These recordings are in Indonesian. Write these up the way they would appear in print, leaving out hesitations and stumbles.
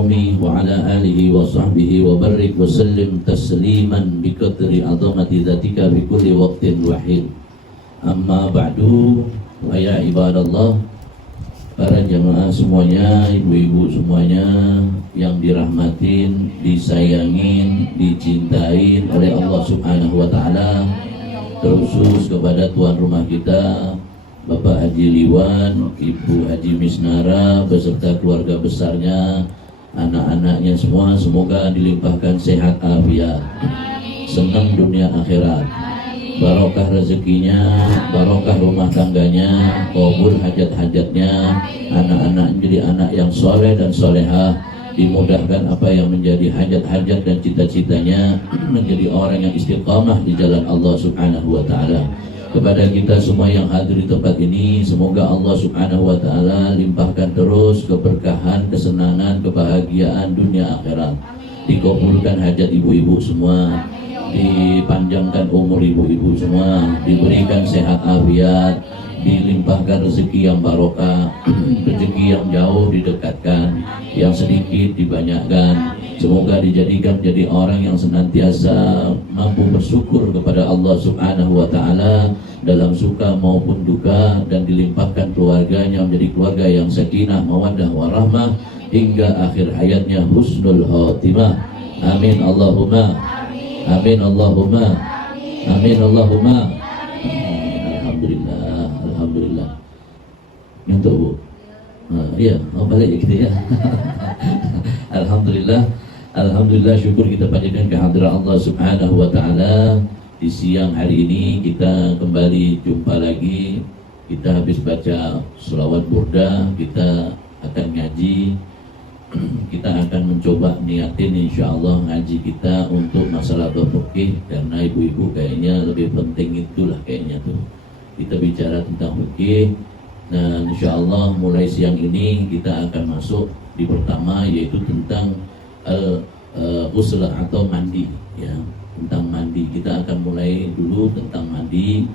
umumi wa ala alihi wa sahbihi wa barik wa sallim tasliman bi qadri azamati dzatika bi kulli waqtin wahid. Amma ba'du, wa ya ibadallah, para jamaah semuanya, ibu-ibu semuanya yang dirahmatin, disayangin, dicintain oleh Allah Subhanahu wa taala, terkhusus kepada tuan rumah kita Bapak Haji Liwan, Ibu Haji Misnara beserta keluarga besarnya, anak-anaknya semua, semoga dilimpahkan sehat afiat, senang dunia akhirat, barokah rezekinya, barokah rumah tangganya, kabul hajat-hajatnya, anak-anak menjadi anak yang soleh dan solehah, dimudahkan apa yang menjadi hajat-hajat dan cita-citanya, menjadi orang yang istiqamah di jalan Allah Subhanahu wa taala. Kepada kita semua yang hadir di tempat ini, semoga Allah Subhanahu wa taala limpahkan terus keberkahan, kesenangan, kebahagiaan dunia akhirat. Dikabulkan hajat ibu-ibu semua, dipanjangkan umur ibu-ibu semua, diberikan sehat afiat, dilimpahkan rezeki yang barokah, rezeki yang jauh didekatkan, yang sedikit dibanyakkan. Semoga dijadikan menjadi orang yang senantiasa mampu bersyukur kepada Allah Subhanahu wa taala dalam suka maupun duka, dan dilimpahkan keluarganya menjadi keluarga yang sakinah, mawaddah, warahmah hingga akhir hayatnya husnul khotimah. Amin Allahumma. Amin Allahumma. Amin Allahumma. Alhamdulillah, alhamdulillah. Untuk Bu. Iya, balik gitu ya. Alhamdulillah. Alhamdulillah, syukur kita panjatkan kehadiran Allah Subhanahu wa taala. Di siang hari ini kita kembali jumpa lagi. Kita habis baca selawat burda, kita akan ngaji. Kita akan mencoba niatin insyaallah ngaji kita untuk masalah fikih, karena ibu-ibu kayaknya lebih penting itulah kayaknya tuh. Kita bicara tentang fikih, dan insyaallah mulai siang ini kita akan masuk di pertama, yaitu tentang ghusl atau mandi ya, tentang mandi. Kita akan mulai dulu tentang mandi.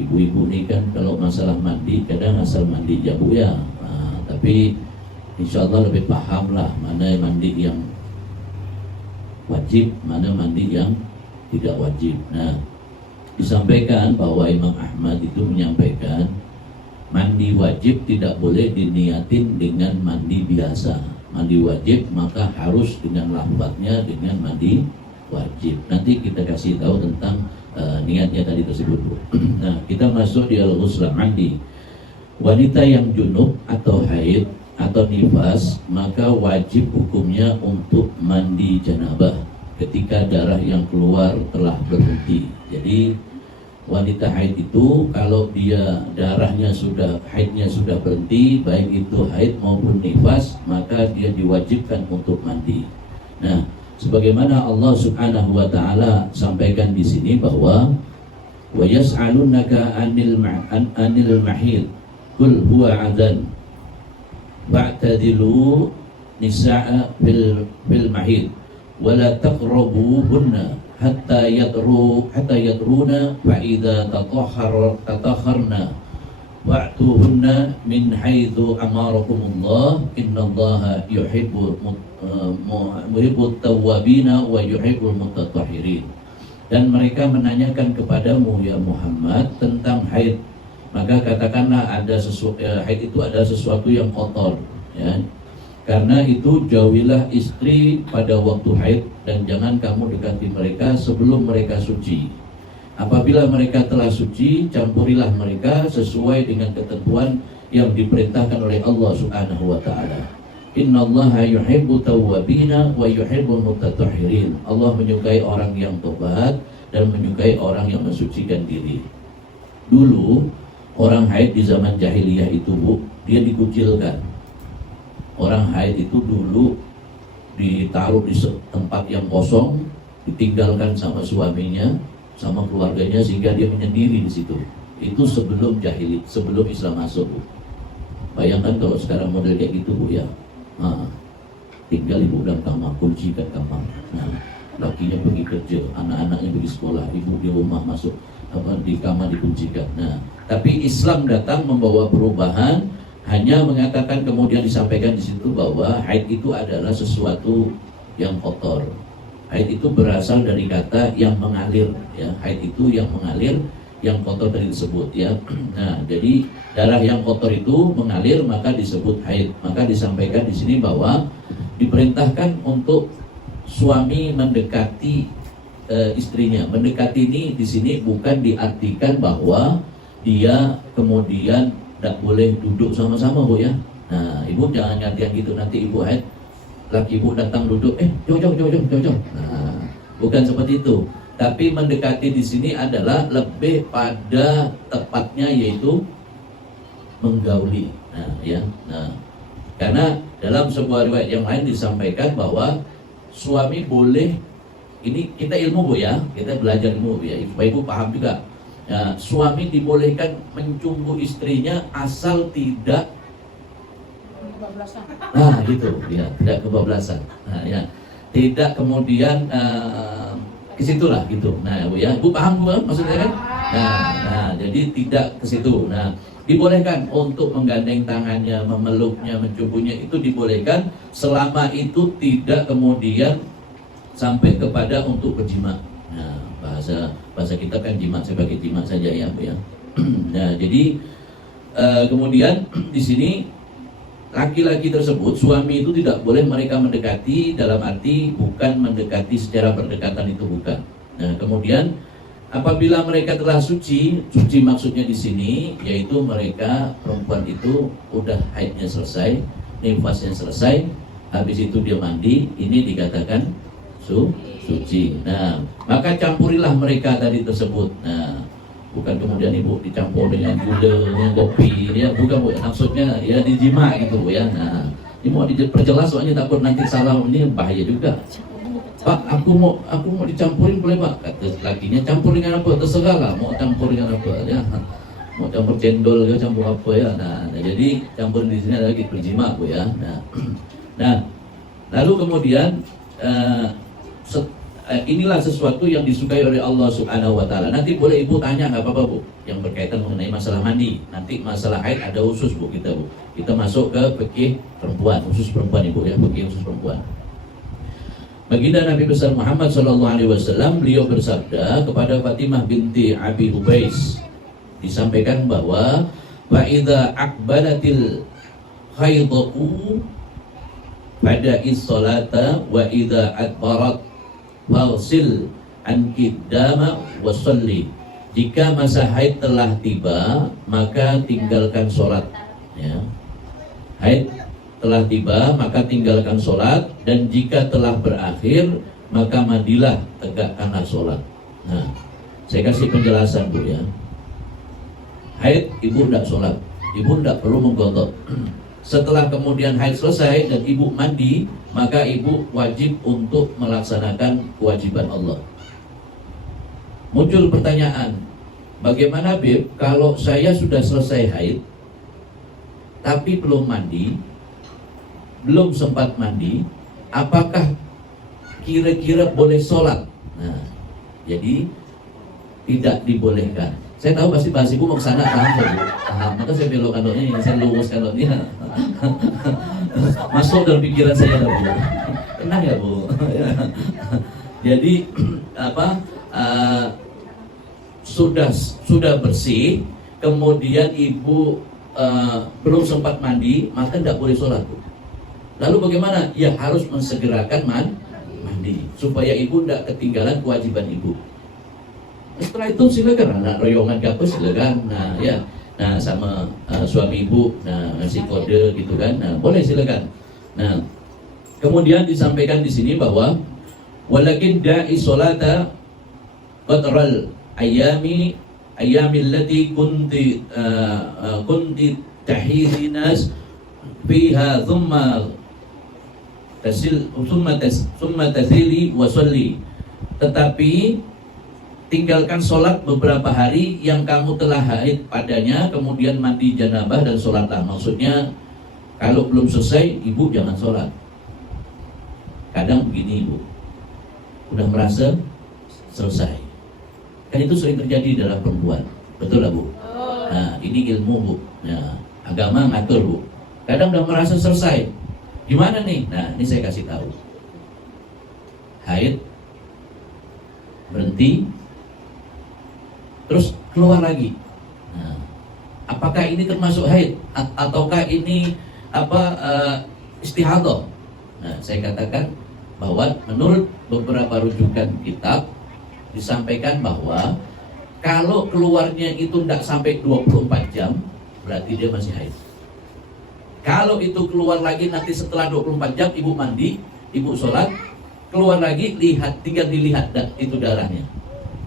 Ibu-ibu nih kan kalau masalah mandi kadang asal mandi aja Bu ya, tapi insyaallah lebih paham lah mana mandi yang wajib, mana mandi yang tidak wajib. Nah, disampaikan bahwa Imam Ahmad itu menyampaikan mandi wajib tidak boleh diniatin dengan mandi biasa. Mandi wajib maka harus dengan lafadznya dengan mandi wajib. Nanti kita kasih tahu tentang niatnya tadi tersebut. Nah, kita masuk di al-ghusl mandi. Wanita yang junub atau haid atau nifas maka wajib hukumnya untuk mandi janabah ketika darah yang keluar telah berhenti. Jadi wanita haid itu kalau dia darahnya sudah, haidnya sudah berhenti, baik itu haid maupun nifas, maka dia diwajibkan untuk mandi. Nah, sebagaimana Allah Subhanahu wa taala sampaikan di sini bahwa wa yas'alunaka anil mahid qul huwa adzan fa'tadilu nisaa bil mahid wa la taqrabuhunna hatta yadruna fa idza tatahharna wa'tuhunna min haitsu amarakumullah innallaha yuhibbut tawwabina wa yuhibbul mutatahhirin. Dan mereka menanyakan kepadamu ya Muhammad tentang haid, maka katakanlah haid itu adalah sesuatu yang kotor ya. Karena itu jauhilah istri pada waktu haid dan jangan kamu dekati mereka sebelum mereka suci. Apabila mereka telah suci, campurilah mereka sesuai dengan ketentuan yang diperintahkan oleh Allah Subhanahu wa taala. Innallaha yuhibbu tawwabina wa yuhibbul mutatahhirin. Allah menyukai orang yang tobat dan menyukai orang yang mensucikan diri. Dulu orang haid di zaman jahiliyah itu Bu, dia dikucilkan. Orang haid itu dulu ditaruh di tempat yang kosong, ditinggalkan sama suaminya, sama keluarganya, sehingga dia menyendiri di situ. Itu sebelum jahili, sebelum Islam masuk Bu. Bayangkan kalau sekarang model kayak gitu Bu ya. Tinggal ibu dalam kamar, kuncikan kamar. Nah, lakinya pergi kerja, anak-anaknya pergi sekolah, ibu di rumah masuk di kamar dikuncikan. Nah, tapi Islam datang membawa perubahan Hanya mengatakan kemudian disampaikan di situ bahwa haid itu adalah sesuatu yang kotor. Haid itu berasal dari kata yang mengalir, ya. Haid itu yang mengalir, yang kotor tadi disebut, ya. Nah, jadi darah yang kotor itu mengalir maka disebut haid. Maka disampaikan di sini bahwa diperintahkan untuk suami mendekati istrinya. Mendekati ini di sini bukan diartikan bahwa dia kemudian tidak boleh duduk sama-sama, Bu, ya. Nah, ibu jangan ngertian gitu, nanti ibu haid, laki ibu datang duduk, jauh. Nah, bukan seperti itu. Tapi mendekati di sini adalah lebih pada tepatnya yaitu menggauli. Nah, ya. Nah, karena dalam sebuah riwayat yang lain disampaikan bahwa suami boleh, ini kita ilmu, Bu, ya, kita belajar ilmu, ya, supaya ibu paham juga. Ya, suami dibolehkan mencumbu istrinya asal tidak kebablasan. Nah, gitu, ya, tidak kebablasan. Nah, ya, tidak kemudian ke situlah gitu. Nah, Bu, ya, ibu paham, Bu, maksudnya kan? Nah, jadi tidak ke situ. Nah, dibolehkan untuk menggandeng tangannya, memeluknya, mencumbunya, itu dibolehkan selama itu tidak kemudian sampai kepada untuk berjima. Nah, bahasa kita kan jima, sebagai jima saja, ya, Bu, ya. Nah, jadi kemudian di sini laki-laki tersebut, suami itu tidak boleh mereka mendekati, dalam arti bukan mendekati secara berdekatan, itu bukan. Nah, kemudian apabila mereka telah suci maksudnya di sini yaitu mereka, perempuan itu udah haidnya selesai, nifasnya selesai, habis itu dia mandi, ini dikatakan suci. Nah, maka campurilah mereka tadi tersebut. Nah, bukan kemudian ibu dicampur dengan gula, dengan kopi, ya, bukan, Bu. Maksudnya ya dijima gitu, Bu, ya. Nah, ini mau diperjelas soalnya takut nanti salah, ini bahaya juga. Pak, aku mau dicampurin boleh, Pak? Kata lakinya, campur dengan apa? Terserah lah, mau campur dengan apa, ya. Mau campur cendol, ya, campur apa, ya. Nah, jadi campur di sini adalah gitu jima, Bu, ya. Nah, lalu kemudian inilah sesuatu yang disukai oleh Allah Subhanahu wa Ta'ala. Nanti boleh ibu tanya, nggak apa-apa, Bu, yang berkaitan mengenai masalah mandi. Nanti masalah haid ada khusus, Bu, kita, Bu. Kita masuk ke fikih perempuan, khusus perempuan, Ibu, ya, fikih khusus perempuan. Baginda Nabi besar Muhammad SAW, beliau bersabda kepada Fatimah binti Abi Ubais, disampaikan bahwa wa idza aqbalatil haidatu pada is-salata wa idza adbarat falsil anki dama wasalli. Jika masa haid telah tiba, maka tinggalkan sholat, ya. Haid telah tiba, maka tinggalkan sholat, dan jika telah berakhir, maka mandilah, tegakkanlah sholat. Nah, saya kasih penjelasan, Bu, ya. Haid, ibu tidak sholat, ibu tidak perlu menggontok. Setelah kemudian haid selesai dan ibu mandi, maka ibu wajib untuk melaksanakan kewajiban Allah. Muncul pertanyaan, bagaimana, Bib, kalau saya sudah selesai haid tapi belum mandi, belum sempat mandi, apakah kira-kira boleh sholat? Nah, jadi tidak dibolehkan. Saya tahu pasti bahas ibu mau ke sana, paham, maka saya belokkan ini, saya luruskan ini. Masuk dalam pikiran saya, Bu. Tenang ya, Bu. Jadi sudah bersih, kemudian ibu belum sempat mandi, maka tidak boleh sholat, Bu. Lalu bagaimana? Ya harus mensegerakan mandi supaya ibu tidak ketinggalan kewajiban ibu. Setelah itu silakan anak royongan apa silakan. Nah, ya. Nah, sama suami ibu ngasih kode gitu kan. Nah, boleh silakan. Nah, kemudian disampaikan di sini bahwa walakin da'i sholata qadral ayamil lati kunti tahidhinas fiha thumma tasili wa sholli. Tetapi tinggalkan sholat beberapa hari yang kamu telah haid padanya, kemudian mandi janabah dan sholatlah. Maksudnya kalau belum selesai, ibu jangan sholat. Kadang begini, Ibu, udah merasa selesai, kan itu sering terjadi dalam perempuan, betul lah, Bu? Nah, ini ilmu, Bu. Nah, Agama ngatur, Bu. Kadang udah merasa selesai. Gimana nih? Nah, ini saya kasih tahu. Haid berhenti, terus keluar lagi. Nah, apakah ini termasuk haid ataukah ini istihadah? Nah, saya katakan bahwa menurut beberapa rujukan kitab disampaikan bahwa kalau keluarnya itu tidak sampai 24 jam, berarti dia masih haid. Kalau itu keluar lagi nanti setelah 24 jam, ibu mandi, ibu sholat, keluar lagi, tinggal dilihat itu darahnya.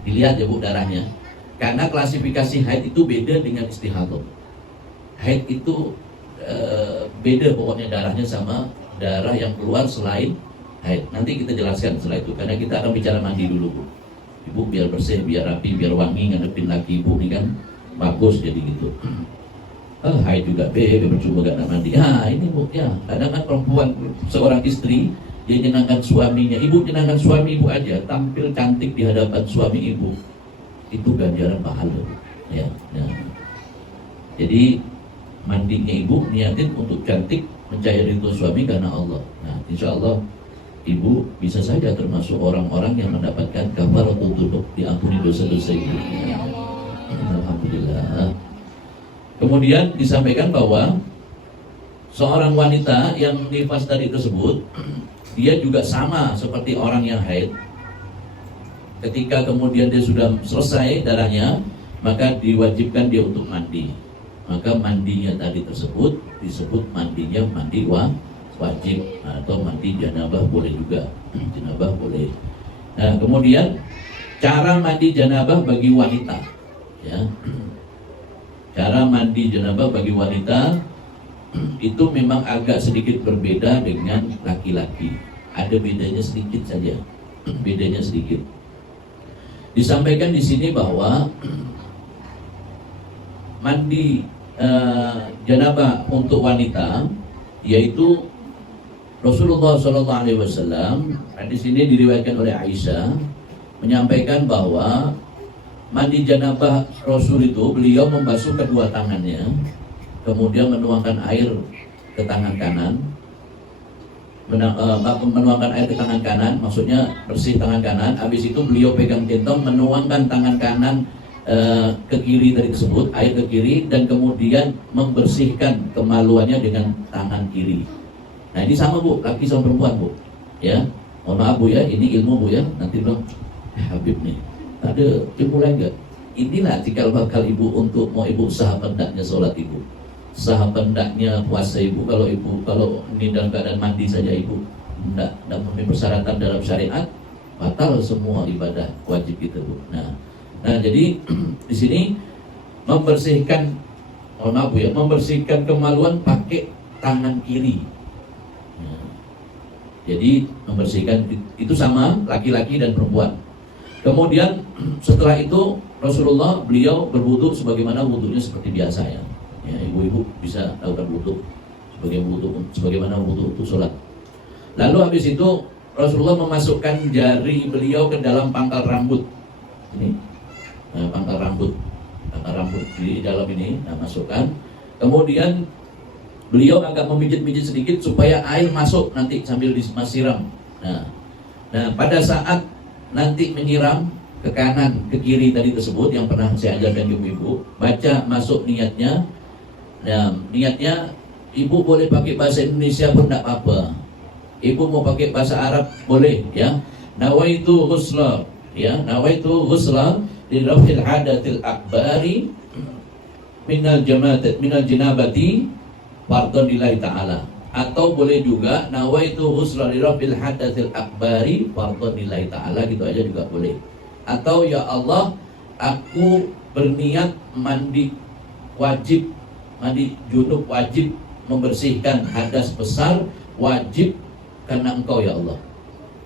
Dilihat ya Bu darahnya. Karena klasifikasi haid itu beda dengan istihadah. Haid itu beda pokoknya darahnya sama darah yang keluar selain haid. Nanti kita jelaskan setelah itu, karena kita akan bicara mandi dulu Bu. Ibu biar bersih, biar rapi, biar wangi, ngadepin laki ibu nih kan bagus jadi gitu. Haid juga percuma gak nak mandi. Ini Bu ya, kadang kan perempuan seorang istri dia nyenangkan suaminya, ibu nyenangkan suami ibu aja, tampil cantik di hadapan suami ibu, itu ganjaran pahala ya. Jadi mandinya ibu niatin untuk cantik, mencari ridho suami karena Allah. Nah, insya Allah ibu bisa saja termasuk orang-orang yang mendapatkan kafaratul dzunub, diampuni dosa-dosa ibu. Alhamdulillah. Kemudian disampaikan bahwa seorang wanita yang nifas tadi tersebut, dia juga sama seperti orang yang haid. Ketika kemudian dia sudah selesai darahnya, maka diwajibkan dia untuk mandi. Maka mandinya tadi tersebut disebut mandinya mandi wajib, atau mandi janabah boleh juga. Janabah boleh. Nah, kemudian cara mandi janabah bagi wanita, ya. Cara mandi janabah bagi wanita itu memang agak sedikit berbeda dengan laki-laki. Ada bedanya sedikit saja. Bedanya sedikit. Disampaikan di sini bahwa mandi janabah untuk wanita, yaitu Rasulullah SAW, di sini diriwayatkan oleh Aisyah, menyampaikan bahwa mandi janabah Rasul itu beliau membasuh kedua tangannya, kemudian menuangkan air ke tangan kanan, menuangkan air ke tangan kanan, maksudnya bersih tangan kanan. Habis itu beliau pegang centong, menuangkan tangan kanan ke kiri tadi tersebut, air ke kiri, dan kemudian membersihkan kemaluannya dengan tangan kiri. Nah, ini sama Bu, laki sama perempuan Bu, ya. Mohon maaf Bu ya, ini ilmu Bu ya. Nanti bilang, Habib nih, ada ilmu lain enggak? Inilah cikal bakal ibu untuk mau ibu sah hendaknya sholat ibu, sah hendaknya puasa ibu. Kalau ini dalam keadaan mandi saja ibu tidak memenuhi persyaratan dalam syariat, batal semua ibadah wajib itu Bu. Nah jadi di sini membersihkan, mohon maaf Bu ya, membersihkan kemaluan pakai tangan kiri. Nah, jadi membersihkan itu sama laki-laki dan perempuan. Kemudian setelah itu Rasulullah beliau berwudu sebagaimana wudunya seperti biasa ya. Ya, ibu-ibu bisa lakukan wudu sebagaimana wudu untuk sholat. Lalu habis itu Rasulullah memasukkan jari beliau ke dalam pangkal rambut. Ini pangkal rambut di dalam ini, masukkan. Kemudian beliau agak memijit-mijit sedikit supaya air masuk nanti sambil disiram. Nah pada saat nanti menyiram ke kanan, ke kiri tadi tersebut yang pernah saya ajarkan ke ibu, baca masuk niatnya. Nah, niatnya ibu boleh pakai bahasa Indonesia pun tidak apa-apa. Ibu mau pakai bahasa Arab boleh ya. Nawaitu ghusla, ya, nawaitu ghusla li rafil hadatil akbari minal janabati fardhon lillahi ta'ala. Atau boleh juga nawaitu ghusla li rafil hadatil akbari fardhon lillahi ta'ala, gitu aja juga boleh. Atau ya Allah, aku berniat mandi wajib, mandi junub wajib, membersihkan hadas besar wajib karena Engkau ya Allah.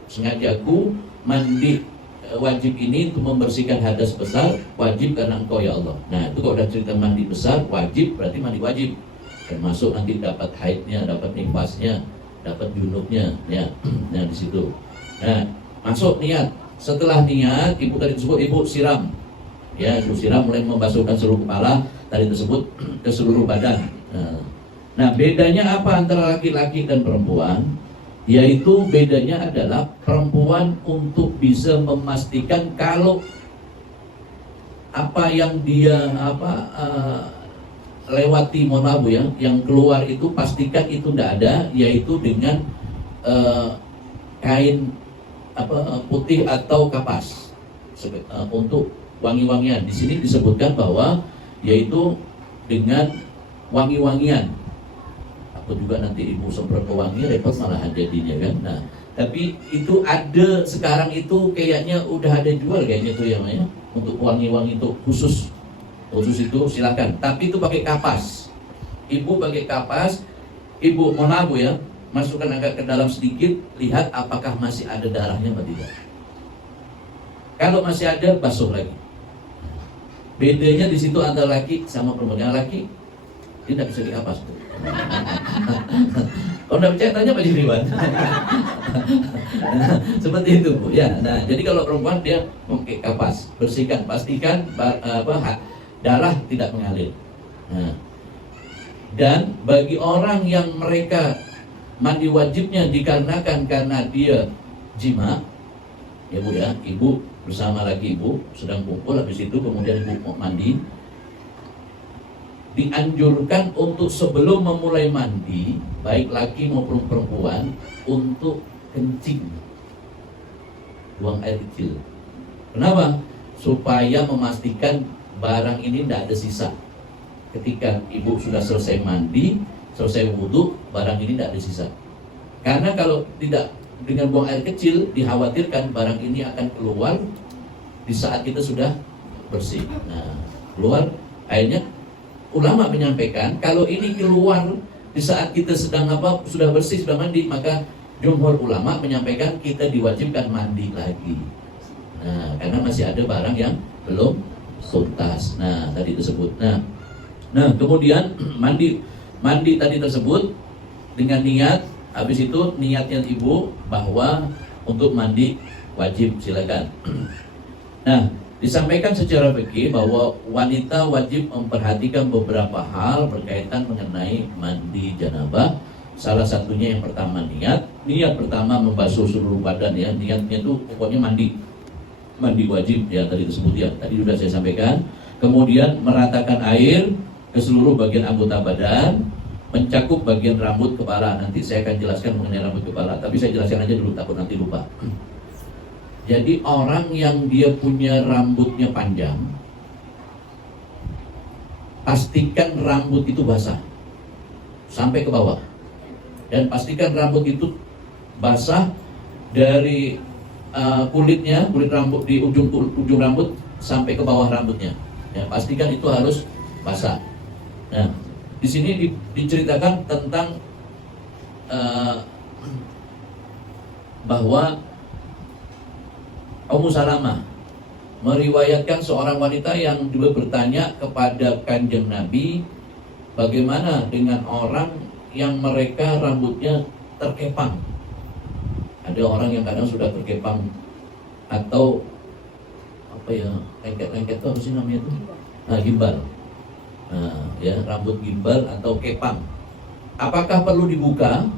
Sengaja aku mandi wajib ini untuk membersihkan hadas besar wajib karena Engkau ya Allah. Nah itu kalau udah cerita mandi besar wajib, berarti mandi wajib, termasuk nanti dapat haidnya, dapat nifasnya, dapat junubnya ya. Nah di situ. Nah masuk niat. Setelah niat, ibu tadi tersebut ibu siram, ya ibu siram, mulai membasuhkan seluruh kepala tadi tersebut ke seluruh badan. Nah, bedanya apa antara laki-laki dan perempuan? Yaitu bedanya adalah perempuan untuk bisa memastikan kalau apa yang dia lewati, mohon maaf ya, yang keluar itu pastikan itu tidak ada, yaitu dengan kain putih atau kapas untuk wangi-wangian. Di sini disebutkan bahwa yaitu dengan wangi-wangian. Apa juga nanti ibu semprot pewangi repot malahan jadinya kan. Nah, tapi itu ada sekarang itu kayaknya udah ada jual kayaknya tuh yang namanya untuk wangi-wangi itu khusus itu silakan. Tapi itu pakai kapas. Ibu pakai kapas, ibu mohon maaf ya, masukkan agak ke dalam sedikit, lihat apakah masih ada darahnya atau tidak. Kalau masih ada, basuh lagi. Bedanya di situ antara laki sama perempuan. Yang laki tidak bisa dikapas. Kalau tidak percaya tanya Pak Jiriwan. Seperti itu Bu. Ya, nah jadi kalau perempuan dia memakai kapas, bersihkan, pastikan darah tidak mengalir. Nah, dan bagi orang yang mereka mandi wajibnya dikarenakan karena dia jima, ya Bu ya, ibu bersama lagi ibu sedang kumpul, habis itu kemudian ibu mau mandi, dianjurkan untuk sebelum memulai mandi, baik laki maupun perempuan, untuk kencing, buang air kecil. Kenapa? Supaya memastikan barang ini tidak ada sisa. Ketika ibu sudah selesai mandi, selesai wudhu, barang ini tidak ada sisa. Karena kalau tidak dengan buang air kecil, dikhawatirkan barang ini akan keluar di saat kita sudah bersih. Nah, keluar akhirnya ulama menyampaikan kalau ini keluar di saat kita sedang sudah bersih, sudah mandi, maka jumhur ulama menyampaikan kita diwajibkan mandi lagi. Nah, karena masih ada barang yang belum tuntas. Nah, tadi tersebut. Nah, kemudian mandi tadi tersebut dengan niat, habis itu niatnya ibu bahwa untuk mandi wajib, silakan. Nah, disampaikan secara fikih bahwa wanita wajib memperhatikan beberapa hal berkaitan mengenai mandi janabah. Salah satunya yang pertama niat. Niat pertama membasuh seluruh badan ya. Niatnya itu pokoknya mandi wajib ya, tadi tersebut ya. Tadi sudah saya sampaikan. Kemudian meratakan air ke seluruh bagian anggota badan, mencakup bagian rambut kepala. Nanti saya akan jelaskan mengenai rambut kepala, tapi saya jelaskan aja dulu takut nanti lupa. Jadi orang yang dia punya rambutnya panjang, pastikan rambut itu basah sampai ke bawah. Dan pastikan rambut itu basah dari kulit rambut di ujung rambut sampai ke bawah rambutnya. Ya, pastikan itu harus basah. Nah, di sini diceritakan tentang bahwa Ummu Salamah meriwayatkan seorang wanita yang dulu bertanya kepada Kanjeng Nabi, bagaimana dengan orang yang mereka rambutnya terkepang. Ada orang yang kadang sudah terkepang atau lengket-lengket itu apa sih namanya itu? Nah, gimbal. Nah, ya, rambut gimbal atau kepang. Apakah perlu dibuka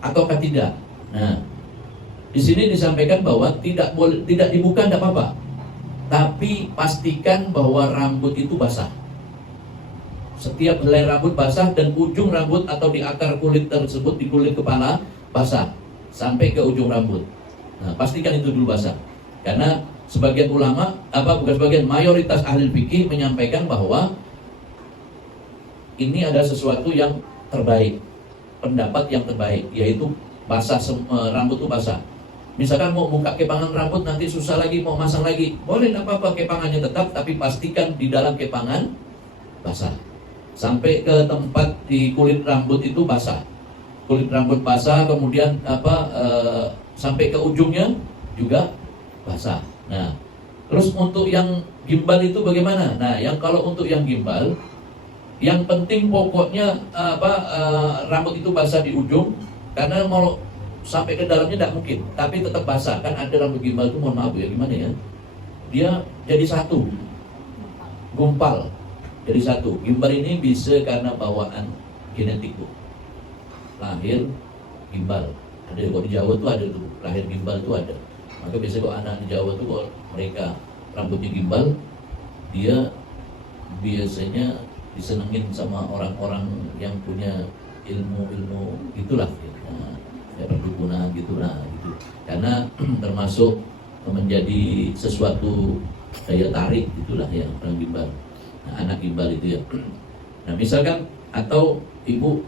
ataukah tidak? Nah, di sini disampaikan bahwa tidak dibuka tidak apa-apa. Tapi pastikan bahwa rambut itu basah. Setiap helai rambut basah dan ujung rambut atau di akar kulit tersebut, di kulit kepala basah sampai ke ujung rambut. Nah, pastikan itu dulu basah. Karena sebagian ulama, bukan sebagian, mayoritas ahli fikih menyampaikan bahwa ini adalah sesuatu yang terbaik, pendapat yang terbaik, yaitu basah, rambut itu basah. Misalkan mau buka kepangan rambut nanti susah lagi, mau masang lagi, boleh, tidak apa-apa, kepangannya tetap, tapi pastikan di dalam kepangan basah. Sampai ke tempat di kulit rambut itu basah. Kulit rambut basah, kemudian sampai ke ujungnya juga basah. Nah, terus untuk yang gimbal itu bagaimana? Nah, kalau untuk yang gimbal, yang penting pokoknya rambut itu basah di ujung, karena mau sampai ke dalamnya tidak mungkin, tapi tetap basah. Kan ada rambut gimbal itu, mohon maaf ya, gimana ya, dia jadi satu, gumpal. jadi satu. Gimbal ini bisa karena bawaan genetik, Bu. Lahir gimbal. Ada kok di Jawa tuh ada tuh, lahir gimbal tuh ada. Maka biasa kok anak di Jawa tuh kalau mereka rambutnya gimbal, dia biasanya disenengin sama orang-orang yang punya ilmu-ilmu gitulah, ya perdukunan gitu lah gitu. Karena termasuk menjadi sesuatu daya tarik gitulah ya orang gimbal. Nah, anak gimbal itu ya. Nah misalkan atau ibu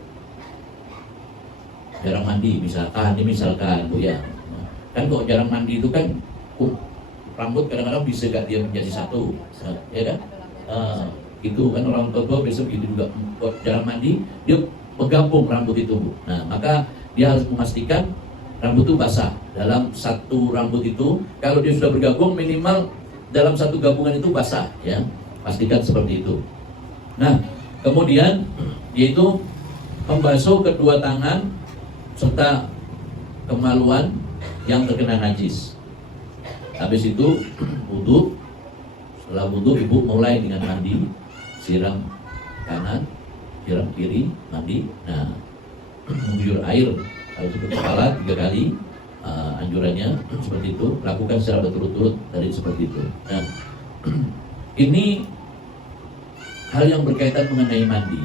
jarang mandi misalkan Bu ya. Nah, kan kok jarang mandi itu kan rambut kadang-kadang bisa gak dia menjadi satu, ya kan? Itu kan orang tua besok gitu juga, kok jarang mandi dia menggabung rambut itu, Bu. Nah maka dia harus memastikan rambut itu basah dalam satu rambut itu. Kalau dia sudah bergabung minimal dalam satu gabungan itu basah ya, pastikan seperti itu. Nah kemudian yaitu membasuh kedua tangan serta kemaluan yang terkena najis. Habis itu wudu. Setelah wudu ibu mulai dengan mandi, siram kanan, siram kiri, mandi. Nah mengguyur air harus ke kepala 3 kali, anjurannya seperti itu. Lakukan secara berturut-turut dari seperti itu. Nah ini hal yang berkaitan mengenai mandi.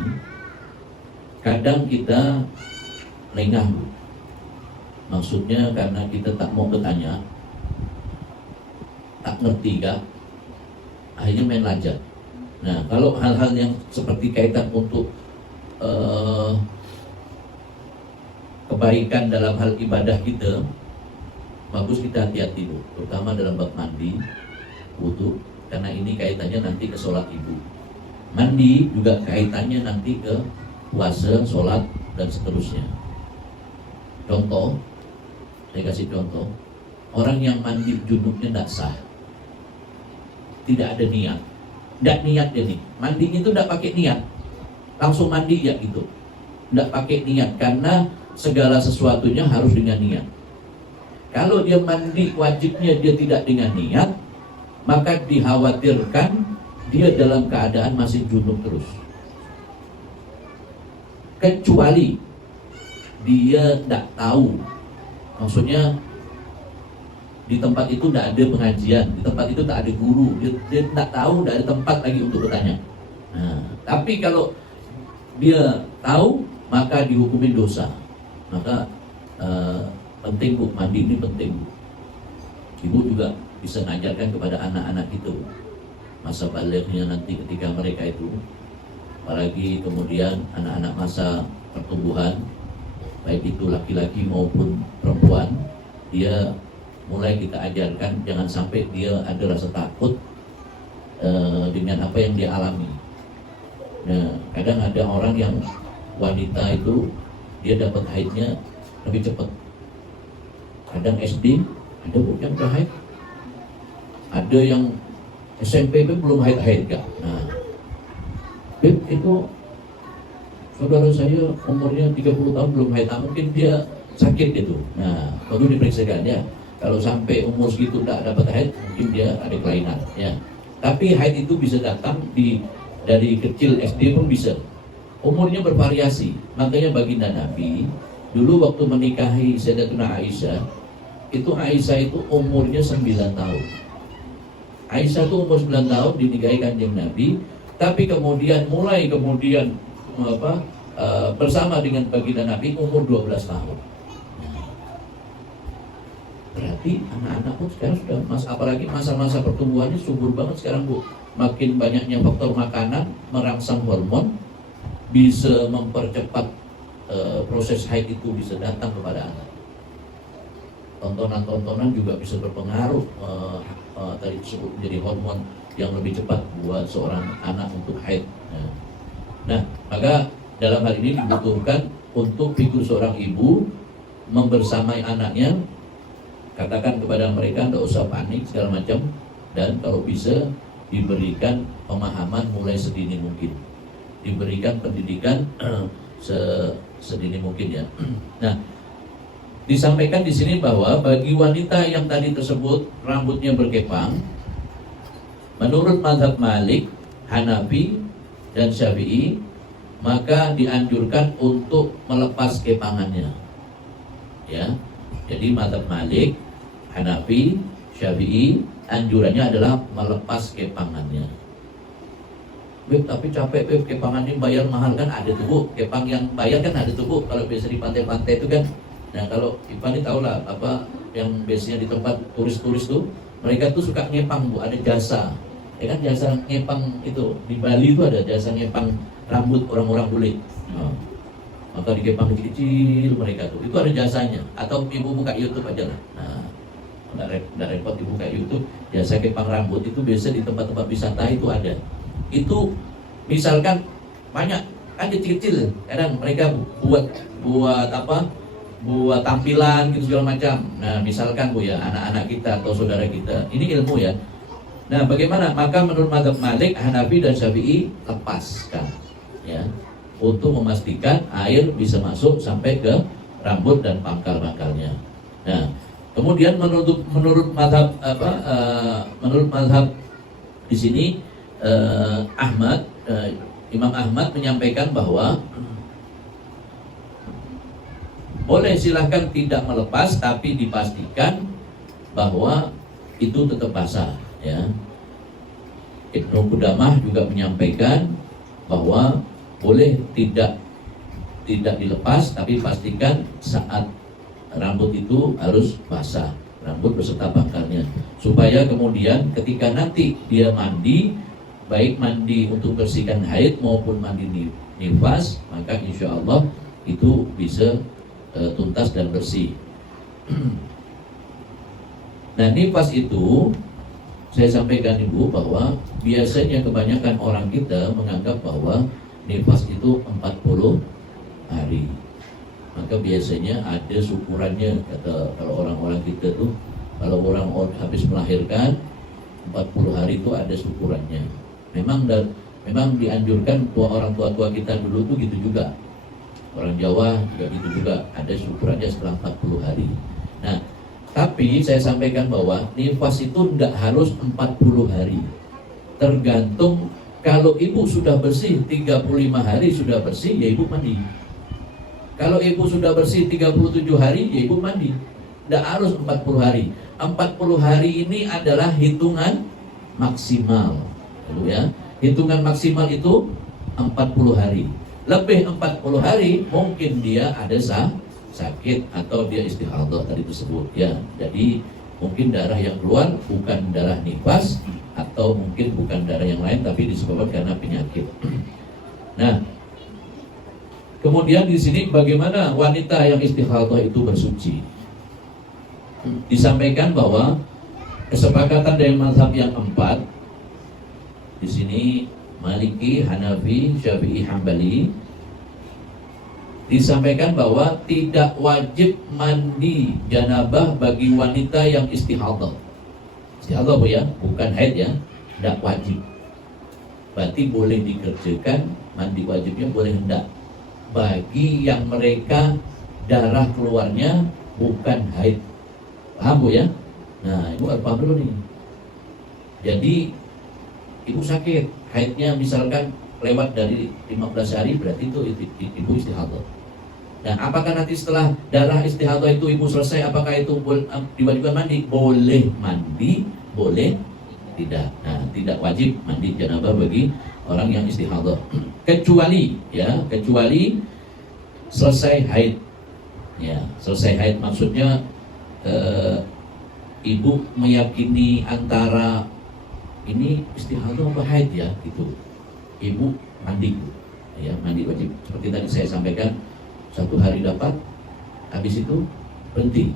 Kadang kita lengah, Bu. Maksudnya karena kita tak mau bertanya, tak ngerti gak, akhirnya main lajat. Nah kalau hal-hal yang seperti kaitan untuk kebaikan dalam hal ibadah kita, bagus kita hati-hati, Bu. Terutama dalam bab mandi, wudu, karena ini kaitannya nanti ke sholat ibu. Mandi juga kaitannya nanti ke puasa, sholat, dan seterusnya. Contoh, saya kasih contoh, orang yang mandi junubnya tidak sah, tidak ada niat, tidak niat dia nih, mandinya itu tidak pakai niat, langsung mandi ya gitu, tidak pakai niat, karena segala sesuatunya harus dengan niat. Kalau dia mandi wajibnya dia tidak dengan niat, maka dikhawatirkan dia dalam keadaan masih junub terus. Kecuali dia tidak tahu, maksudnya di tempat itu tidak ada pengajian, di tempat itu tak ada guru, dia tidak tahu, tidak ada tempat lagi untuk bertanya. Nah, tapi kalau dia tahu maka dihukumin dosa. Maka penting, Bu, mandi ini penting, Bu. Ibu juga bisa mengajarkan kepada anak-anak itu masa balighnya nanti ketika mereka itu, apalagi kemudian anak-anak masa pertumbuhan, baik itu laki-laki maupun perempuan, dia mulai kita ajarkan jangan sampai dia ada rasa takut dengan apa yang dia alami. Nah, kadang ada orang yang wanita itu dia dapat haidnya lebih cepat. Kadang SD ada yang udah haid, ada yang SMP belum haid gak. Nah, itu saudara saya umurnya 30 tahun belum haid, mungkin dia sakit gitu. Nah, perlu diperiksakan ya. Kalau sampai umur segitu tidak dapat haid, mungkin dia ada kelainan ya. Tapi haid itu bisa datang dari kecil, SD pun bisa. Umurnya bervariasi. Makanya baginda Nabi dulu waktu menikahi Sayyidatuna Aisyah, itu Aisyah itu umurnya 9 tahun. Aisyah itu umur 9 tahun dinikahi Kanjeng Nabi, tapi kemudian bersama dengan baginda Nabi umur 12 tahun. Berarti anak-anak pun sekarang sudah apalagi masa-masa pertumbuhannya subur banget sekarang, Bu. Makin banyaknya faktor makanan merangsang hormon, bisa mempercepat proses haid itu bisa datang kepada anak. Tontonan-tontonan juga bisa berpengaruh tadi disebut menjadi hormon yang lebih cepat buat seorang anak untuk haid. Nah, maka dalam hal ini dibutuhkan untuk figur seorang ibu membersamai anaknya, katakan kepada mereka tidak usah panik segala macam, dan kalau bisa diberikan pemahaman mulai sedini mungkin, diberikan pendidikan sedini mungkin ya. Nah, disampaikan di sini bahwa bagi wanita yang tadi tersebut rambutnya berkepang, menurut mazhab Malik, Hanafi, dan Syafi'i, maka dianjurkan untuk melepas kepangannya. Ya, jadi mazhab Malik, Hanafi, Syafi'i, anjurannya adalah melepas kepangannya. Beb, tapi capek Beb, kepangannya bayar mahal kan? Ada tuh Bu, kepang yang bayar kan ada tuh Bu, kalau biasa di pantai-pantai itu kan. Nah kalau Ipan ini tahu lah apa yang biasanya di tempat turis-turis tuh, mereka tuh suka ngepang Bu, ada jasa. Ya kan, jasa ngepang itu di Bali itu ada jasa ngepang rambut orang-orang bule. Nah, maka dikepang kecil-kecil mereka tuh, itu ada jasanya. Atau ibu buka YouTube aja lah. Nah, nggak repot dibuka YouTube, jasa kepang rambut itu biasa di tempat-tempat wisata itu ada. Itu misalkan banyak kan kecil-kecil, kadang mereka buat apa? Buat tampilan gitu segala macam. Nah, misalkan Bu ya, anak-anak kita atau saudara kita, ini ilmu ya. Nah, bagaimana? Maka menurut mazhab Malik, Hanafi dan Syafi'i, lepaskan ya, untuk memastikan air bisa masuk sampai ke rambut dan pangkal-pangkalnya. Nah, kemudian menurut mazhab menurut mazhab di sini Imam Ahmad menyampaikan bahwa boleh silahkan tidak melepas, tapi dipastikan bahwa itu tetap basah ya. Ibnu Qudamah juga menyampaikan bahwa boleh tidak dilepas, tapi pastikan saat rambut itu harus basah, rambut beserta pangkalnya, supaya kemudian ketika nanti dia mandi, baik mandi untuk bersihkan haid maupun mandi nifas, maka insya Allah itu bisa tuntas dan bersih. Nah, nifas itu saya sampaikan Ibu bahwa biasanya kebanyakan orang kita menganggap bahwa nifas itu 40 hari. Maka biasanya ada syukurannya, kata kalau orang-orang kita tuh, kalau orang habis melahirkan 40 hari itu ada syukurannya. Memang dianjurkan orang tua kita dulu tuh gitu juga. Orang Jawa juga gitu juga, ada syukurannya setelah 40 hari. Nah, tapi saya sampaikan bahwa nifas itu tidak harus 40 hari. Tergantung, kalau ibu sudah bersih 35 hari sudah bersih, ya ibu mandi. Kalau ibu sudah bersih 37 hari, ya ibu mandi. Tidak harus 40 hari. 40 hari ini adalah hitungan maksimal. Ya. Hitungan maksimal itu 40 hari. Lebih 40 hari mungkin dia ada sakit atau dia istihadah tadi tersebut ya. Jadi mungkin darah yang keluar bukan darah nifas, atau mungkin bukan darah yang lain, tapi disebabkan karena penyakit. Nah, kemudian di sini bagaimana wanita yang istihadah itu bersuci? Disampaikan bahwa kesepakatan dari mazhab yang 4 di sini, Maliki, Hanafi, Syafi'i, Hambali, disampaikan bahwa tidak wajib mandi janabah bagi wanita yang istihadah. Istihadah Bu ya, bukan haid ya, tidak wajib. Berarti boleh dikerjakan, mandi wajibnya boleh hendak. Bagi yang mereka darah keluarnya bukan haid. Paham Bu ya? Nah, Ibu harus paham dulu nih. Jadi ibu sakit, haidnya misalkan lewat dari 15 hari, berarti itu ibu istihadah. Nah, apakah nanti setelah darah istihadah itu ibu selesai, apakah itu diwajibkan mandi? Boleh mandi, boleh tidak. Nah, tidak wajib mandi janabah bagi orang yang istihadah. Kecuali selesai haid. Ya, selesai haid maksudnya ibu meyakini antara ini istihadah apa haid ya gitu. Ibu mandi ya, mandi wajib. Seperti tadi saya sampaikan, 1 hari dapat, habis itu berhenti,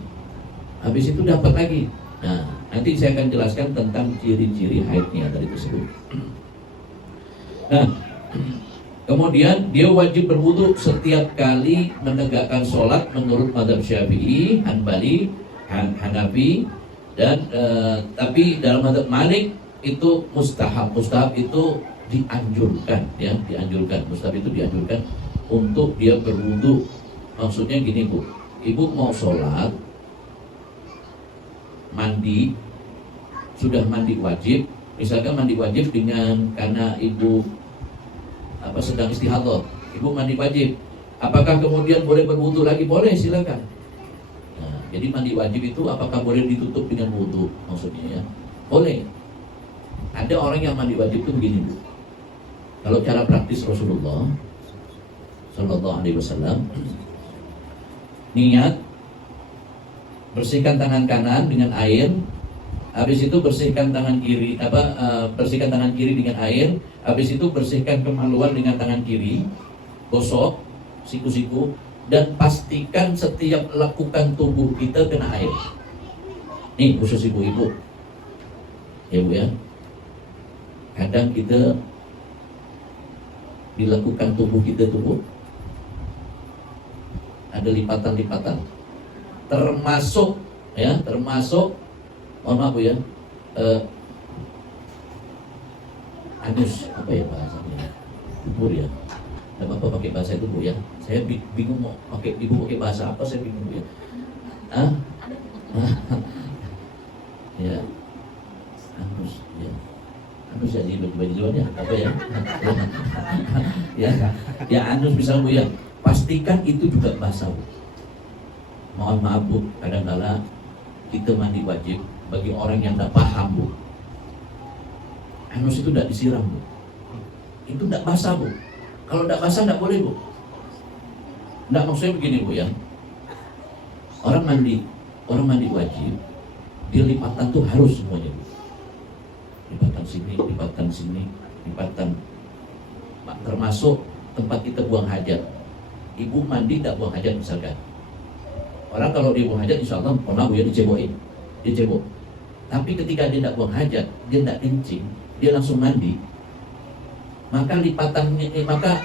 habis itu dapat lagi. Nah, nanti saya akan jelaskan tentang ciri-ciri haidnya tadi tersebut. Nah, kemudian dia wajib berwudu setiap kali menegakkan sholat menurut mazhab Syafi'i, Hanbali, Hanafi, dan tapi dalam mazhab Malik itu mustahab. Mustahab itu dianjurkan ya, dianjurkan. Mustahab itu dianjurkan untuk dia berwudu. Maksudnya gini Bu, ibu mau sholat, mandi, sudah mandi wajib, misalkan mandi wajib dengan karena ibu sedang istihadah, ibu mandi wajib. Apakah kemudian boleh berwudu lagi? Boleh, silakan. Nah, jadi mandi wajib itu apakah boleh ditutup dengan wudu? Maksudnya ya, boleh. Ada orang yang mandi wajib itu begini, Bu. Kalau cara praktis Rasulullah Sallallahu Alaihi Wasallam, niat bersihkan tangan kanan dengan air, habis itu bersihkan tangan kiri, bersihkan tangan kiri dengan air, habis itu bersihkan kemaluan dengan tangan kiri, gosok siku-siku, dan pastikan setiap lekukan tubuh kita kena air. Nih khusus ibu-ibu, ya Bu ya. Kadang kita dilakukan tubuh kita tubuh ada lipatan-lipatan, termasuk mohon maaf Bu ya, anus, apa ya bahasanya, kubur ya. Tidak apa pakai bahasa itu Bu ya. Saya bingung mau pakai, ibu pakai bahasa apa, saya bingung Bu ya. Ya, anus ya. Anus ya, di baju-bajuannya apa ya? Ya anus misalnya Bu ya. Pastikan itu juga basah Bu. Mohon maaf Bu, kadang-kala kita mandi wajib bagi orang yang tidak paham Bu. Anus itu tidak disiram Bu. Itu tidak basah Bu. Kalau tidak basah tidak boleh Bu. Tidak, maksudnya begini Bu ya. Orang mandi wajib, dia lipatan tuh harus semuanya Bu. Lipatan sini, lipatan termasuk tempat kita buang hajat. Ibu mandi tidak buang hajat misalkan. Orang kalau dia buang hajat insya Allah pernah Bu ya dicebokin, dia cebok. Tapi ketika dia tidak buang hajat, dia tidak kencing, dia langsung mandi, maka lipatannya, maka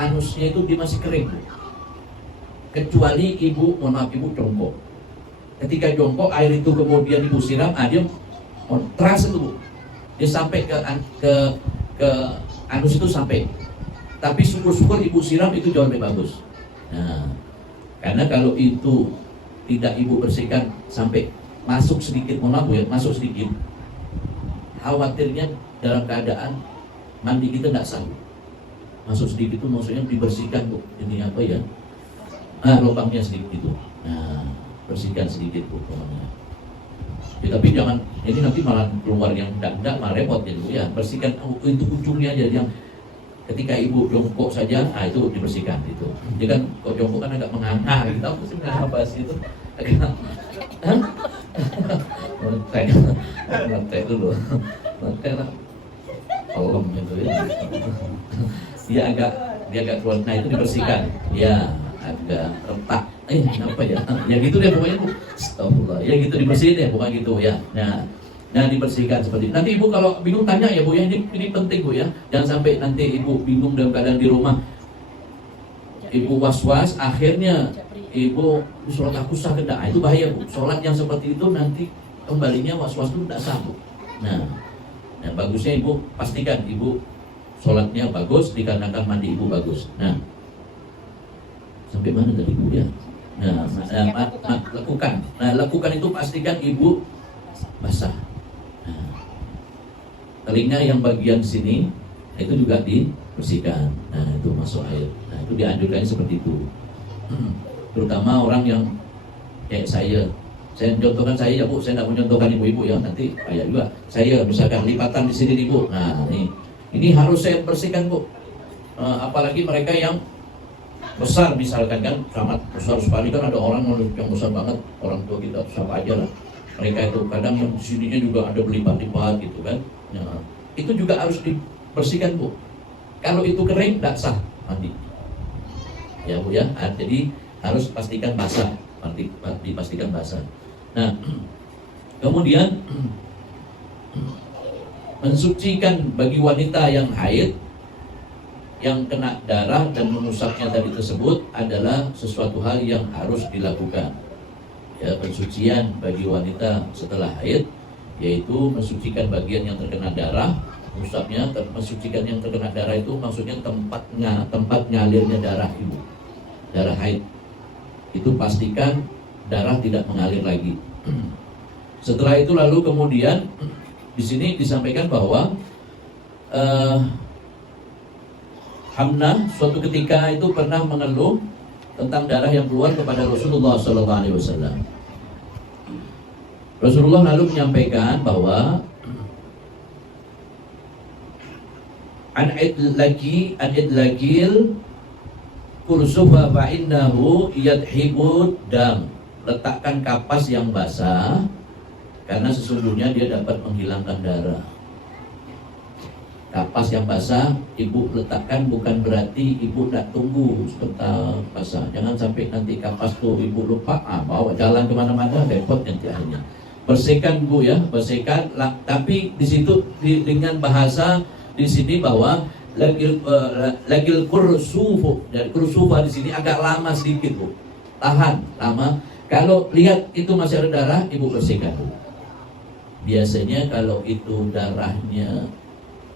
anusnya itu dia masih kering Bu. Kecuali ibu, mohon maaf, ibu jongkok. Ketika jongkok, air itu kemudian ibu siram, dia terasa itu Bu. Dia sampai ke anus itu sampai. Tapi syukur-syukur ibu siram itu jauh lebih bagus. Nah, karena kalau itu tidak ibu bersihkan sampai masuk sedikit, mohon maaf ya, masuk sedikit, khawatirnya dalam keadaan mandi kita tidak sah. Masuk sedikit itu maksudnya dibersihkan Bu. Ini apa ya? Lubangnya sedikit itu. Nah, bersihkan sedikit Bu lubangnya. Ya, tapi jangan ini nanti malah keluar yang enggak malah repot ya Bu ya. Bersihkan itu ujungnya aja, yang ketika ibu jongkok saja, itu dibersihkan itu. Dia kan kok jongkok kan agak menganga gitu. Aku sih nggak bahas itu. Agak ngetek dulu. Ngetek lah. Kolom gitu ya. Dia agak keluar. Nah itu dibersihkan. Ya agak retak. Apa ya? Ya gitu deh pokoknya Bu. Astagfirullah. Ya gitu dibersihin deh pokoknya gitu ya. Nah dibersihkan seperti itu. Nanti ibu kalau bingung tanya ya Bu ya, ini penting Bu ya. Jangan sampai nanti ibu bingung dalam keadaan di rumah, ibu was-was, akhirnya ibu sholat aku sah tidak. Itu bahaya Bu. Sholat yang seperti itu nanti kembalinya was-was itu tidak sah Bu. Nah bagusnya ibu pastikan ibu sholatnya bagus dikarenakan mandi ibu bagus. Nah sampai mana tadi Bu ya? Lakukan. Nah lakukan itu pastikan ibu basah. Telinga yang bagian sini itu juga dibersihkan. Nah itu masuk air. Nah itu dianjurkan seperti itu. Terutama orang yang kayak saya contohkan saya ya Bu, saya tidak mencontohkan ibu-ibu ya, nanti kayak juga saya misalkan lipatan di sini Bu. Nah ini harus saya bersihkan Bu. Apalagi mereka yang besar misalkan kan, sangat besar sekali kan, ada orang yang besar banget, orang tua kita siapa aja lah. Mereka itu kadang yang di sininya juga ada berlipat-lipat gitu kan. Nah, itu juga harus dibersihkan Bu. Kalau itu kering tidak sah mandi. Ya Bu ya. Jadi harus pastikan basah, dipastikan basah. Nah, kemudian mensucikan bagi wanita yang haid, yang kena darah dan mengusapnya tadi tersebut adalah sesuatu hal yang harus dilakukan. Ya, pensucian bagi wanita setelah haid yaitu mensucikan bagian yang terkena darah, mengusapnya. Mensucikan yang terkena darah itu maksudnya tempat ngalirnya darah ibu, darah haid. Itu pastikan darah tidak mengalir lagi. Setelah itu lalu kemudian di sini disampaikan bahwa Hamnah suatu ketika itu pernah mengeluh tentang darah yang keluar kepada Rasulullah SAW. Rasulullah lalu menyampaikan bahwa an idlagil kursufa fa innahu yadhibud dam. Letakkan kapas yang basah karena sesungguhnya dia dapat menghilangkan darah. Kapas yang basah ibu letakkan bukan berarti ibu tidak tunggu sebentar basah. Jangan sampai nanti kapas tuh ibu lupa, bawa jalan kemana-mana repot nanti akhirnya. Bersihkan bu ya, bersihkan. Tapi di situ dengan bahasa di sini bahwa lagil kursufu, dan kursufa di sini agak lama sedikit bu, tahan lama. Kalau lihat itu masih ada darah, ibu bersihkan bu. Biasanya kalau itu darahnya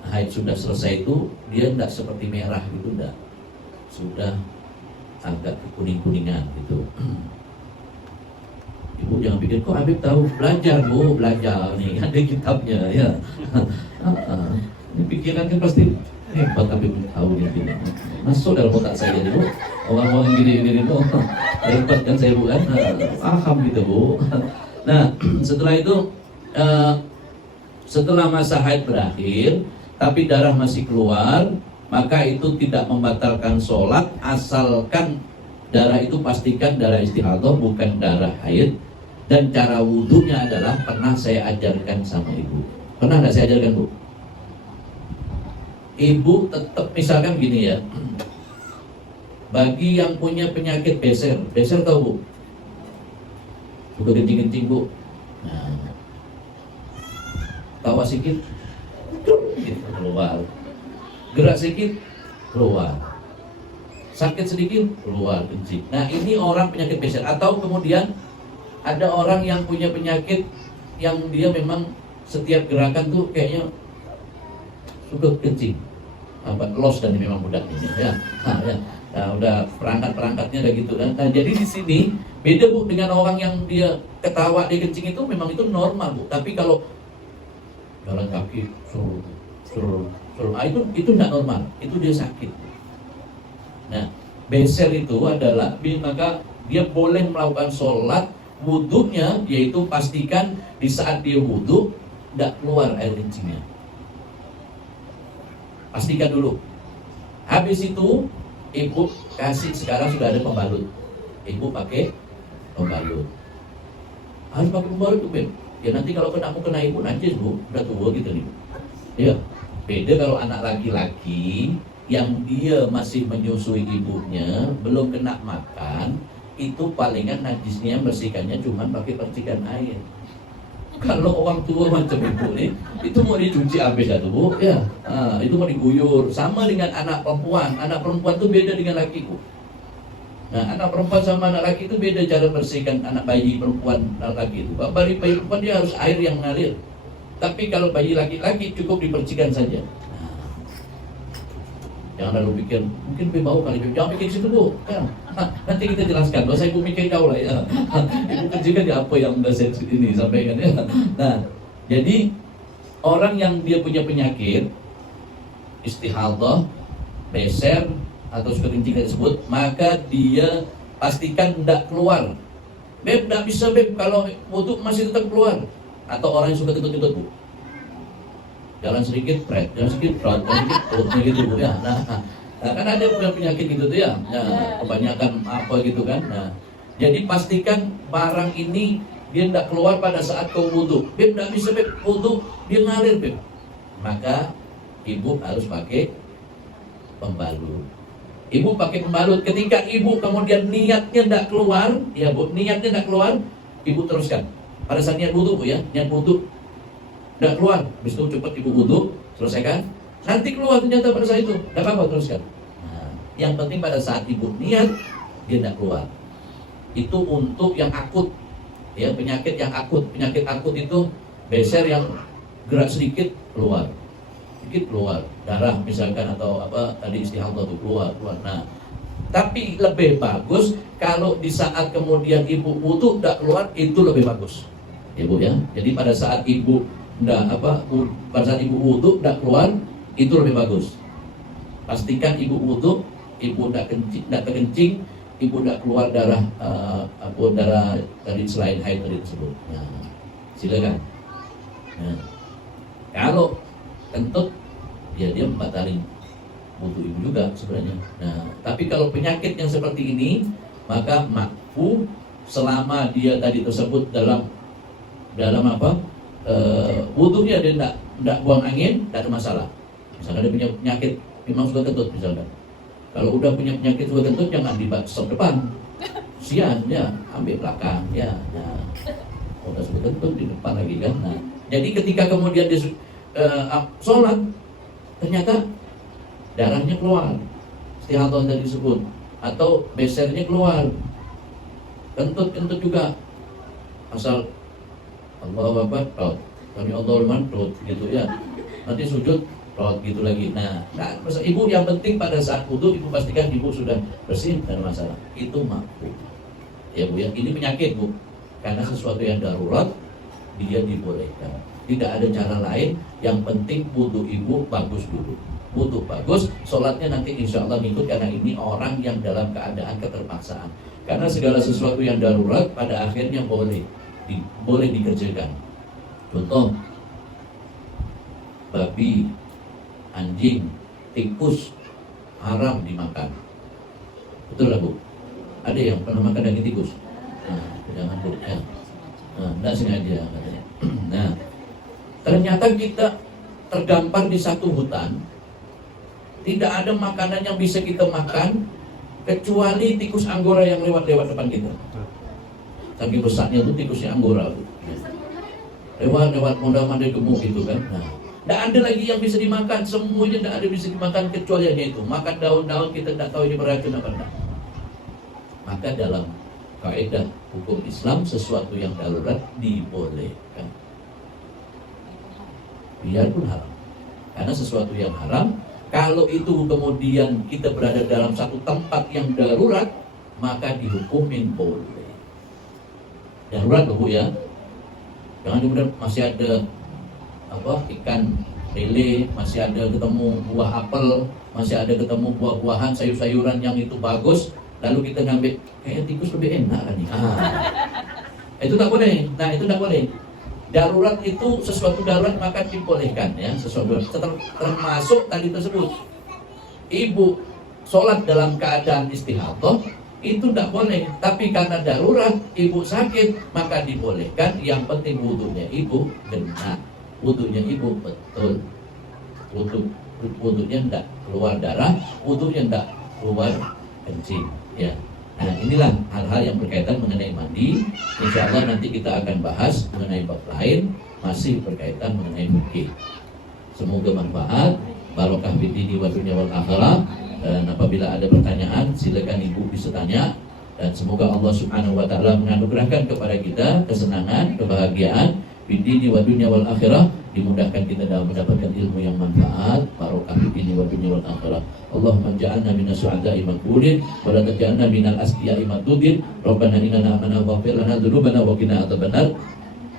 haid sudah selesai itu dia tidak seperti merah gitu, enggak, sudah agak kuning-kuningan gitu. Ibu jangan pikir kok Habib tahu, belajar bu, belajar nih ada kitabnya ya. Ini pikiran kan pasti hebat Habib tahu gitu. Masuk dalam otak saya nih bu, orang-orang gini-gini itu hebat kan saya bu kan, paham gitu bu. Nah setelah itu setelah masa haid berakhir tapi darah masih keluar, maka itu tidak membatalkan sholat asalkan darah itu pastikan darah istihadah bukan darah haid. Dan cara wudhunya adalah pernah saya ajarkan sama ibu. Pernah nggak saya ajarkan bu? Ibu tetap misalkan gini ya, bagi yang punya penyakit beser tahu bu? Suka kencing-kencing bu. Nah, tawa sedikit, gitu, keluar. Gerak sedikit, keluar. Sakit sedikit, keluar kencing. Nah ini orang penyakit beser. Atau kemudian ada orang yang punya penyakit yang dia memang setiap gerakan tuh kayaknya suka kencing, los dan memang budak ini ya. Nah, udah perangkat-perangkatnya udah gitu kan. Nah jadi di sini beda bu dengan orang yang dia ketawa dia kencing itu memang itu normal bu. Tapi kalau jalan kaki suruh itu tidak normal, itu dia sakit. Nah beser itu adalah maka dia boleh melakukan sholat. Wudhunya yaitu pastikan di saat dia wudhu tidak keluar air kencingnya. Pastikan dulu. Habis itu ibu kasih, sekarang sudah ada pembalut. Ibu pakai pembalut. Harus pakai pembalut tuh Ben. Ya nanti kalau kena ibu najis bu, udah tua gitu nih. Ya beda kalau anak laki-laki yang dia masih menyusui ibunya belum kena makan. Itu palingan najisnya bersihkannya cuma pakai percikan air. Kalau orang tua macam ibu nih, itu mau dicuci habis atau bu, ya, itu mau diguyur. Sama dengan anak perempuan itu beda dengan laki bu. Nah, anak perempuan sama anak laki itu beda cara bersihkan anak bayi perempuan dan laki itu. Bayi perempuan dia harus air yang mengalir. Tapi kalau bayi laki-laki cukup dipercikan saja. Jangan lalu pikir, mungkin lebih bau kali, jangan pikir situ bu ya. Nanti kita jelaskan, bahwa saya ibu mikir jauh lah ya. Ibu kerjakan di apa yang udah saya ini sampaikan ya. Nah, jadi orang yang dia punya penyakit istihadah, beser atau suka kencing tersebut, maka dia pastikan tidak keluar. Beb, tidak bisa beb, kalau wudhu masih tetap keluar. Atau orang yang suka kentut-kentut bu, jalan sedikit, jalan sedikit, gitu bu ya. Nah, kan ada penyakit gitu tuh ya, kebanyakan apa gitu kan. Nah, jadi pastikan barang ini dia tidak keluar pada saat kau wudhu. Beb, tidak bisa beb, wudhu dia ngalir beb. Maka ibu harus pakai pembalut. Ibu pakai pembalut. Ketika ibu kemudian niatnya tidak keluar, ya bu, niatnya tidak keluar, ibu teruskan. Pada saat niat wudhu bu ya, niat wudhu tidak keluar, habis itu cepat ibu wudhu, selesaikan. Nanti keluar ternyata pada saat itu, tidak apa-apa teruskan. Nah, yang penting pada saat ibu niat, dia tidak keluar. Itu untuk yang akut, ya penyakit yang akut. Penyakit akut itu beser yang gerak sedikit keluar, darah misalkan atau apa tadi istihadah itu keluar. Nah, tapi lebih bagus kalau di saat kemudian ibu wudhu tidak keluar, itu lebih bagus, ibu ya. Jadi pada saat ibu pada saat ibu wudhu tidak keluar, itu lebih bagus. Pastikan ibu wudu, ibu tidak terkencing, ibu tidak keluar darah darah dari selain haid tadi tersebut. Nah, silakan. Nah, kalau kentut, ya dia membatalkan wudu ibu juga sebenarnya. Nah, tapi kalau penyakit yang seperti ini, maka makfu selama dia tadi tersebut dalam apa? Wudunya dia tidak buang angin, tidak ada masalah. Misalkan dia punya penyakit memang suka kentut misalkan. Kalau udah punya penyakit suka kentut, jangan di stop depan. Sian ya, ambil belakang ya. Nah, udah suka kentut di depan lagi kan. Nah, jadi ketika kemudian dia sholat, ternyata darahnya keluar, istihadah tadi disebut, atau besernya keluar, kentut juga, asal Allahu Akbar, kami Allahul Mantrut gitu ya, nanti sujud gitu lagi. Nah, ibu yang penting pada saat wudu ibu pastikan ibu sudah bersih dan masalah itu mampu ya bu ya. Ini penyakit bu, karena sesuatu yang darurat dia dibolehkan, tidak ada cara lain. Yang penting wudu ibu bagus dulu, wudu bagus, sholatnya nanti insya Allah ngikut, karena ini orang yang dalam keadaan keterpaksaan. Karena segala sesuatu yang darurat pada akhirnya boleh dikerjakan. Contoh, babi, anjing, tikus haram dimakan. Betul lah bu? Ada yang pernah makan daging tikus? Nah, jangan bu ya. Nah, tidak sengaja katanya. Nah, ternyata kita terdampar di satu hutan, tidak ada makanan yang bisa kita makan kecuali tikus anggora yang lewat depan kita. Saking besarnya itu tikusnya anggora bu. Lewat mondar-mandir gemuk gitu kan. Nah, tidak ada lagi yang bisa dimakan, semuanya tidak ada bisa dimakan kecuali hanya itu. Makan daun-daun kita tidak tahu ini beracun apa tidak. Maka dalam kaidah hukum Islam, sesuatu yang darurat dibolehkan, biarpun haram. Karena sesuatu yang haram, kalau itu kemudian kita berada dalam satu tempat yang darurat, maka dihukumin boleh. Darurat loh bu ya. Jangan kemudian masih ada ikan lele, masih ada ketemu buah apel, masih ada ketemu buah-buahan, sayur-sayuran yang itu bagus, lalu kita ngambil kayak tikus lebih enak kan nih. Itu tak boleh. Nah, itu tak boleh. Darurat itu sesuatu darurat maka dibolehkan ya, sesuatu termasuk tadi tersebut. Ibu sholat dalam keadaan istihadah itu tidak boleh, tapi karena darurat ibu sakit maka dibolehkan. Yang penting wudunya ibu benar, wudunya ibu betul, wudunya tidak keluar darah, wudunya tidak keluar kencing ya. Nah, inilah hal-hal yang berkaitan mengenai mandi. Insya Allah nanti kita akan bahas mengenai bab lain, masih berkaitan mengenai fikih. Semoga manfaat, barokah fid dini wa dunya wal akhirah. Dan apabila ada pertanyaan, silakan ibu bisa tanya. Dan semoga Allah Subhanahu wa taala menganugerahkan kepada kita kesenangan, kebahagiaan fid dini wa dunya wal akhirah, dimudahkan kita dalam mendapatkan ilmu yang manfaat, barokah fid dini wa dunya wal akhirah. Allahumma ja'alna minas su'ada'i maqbulin wa la taj'alna minal asqiya'i matudin. Rabbana innana amana waghfir lana dzunubana wa qina adzabannar.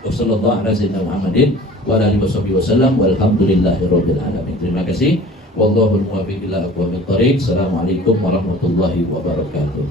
Wa sallallahu ala sayyidina Muhammadin wa ala alihi wasallam walhamdulillahirabbil alamin. Terima kasih. Wallahul muwaffiq ila aqwamit thoriq. Assalamualaikum warahmatullahi wabarakatuh.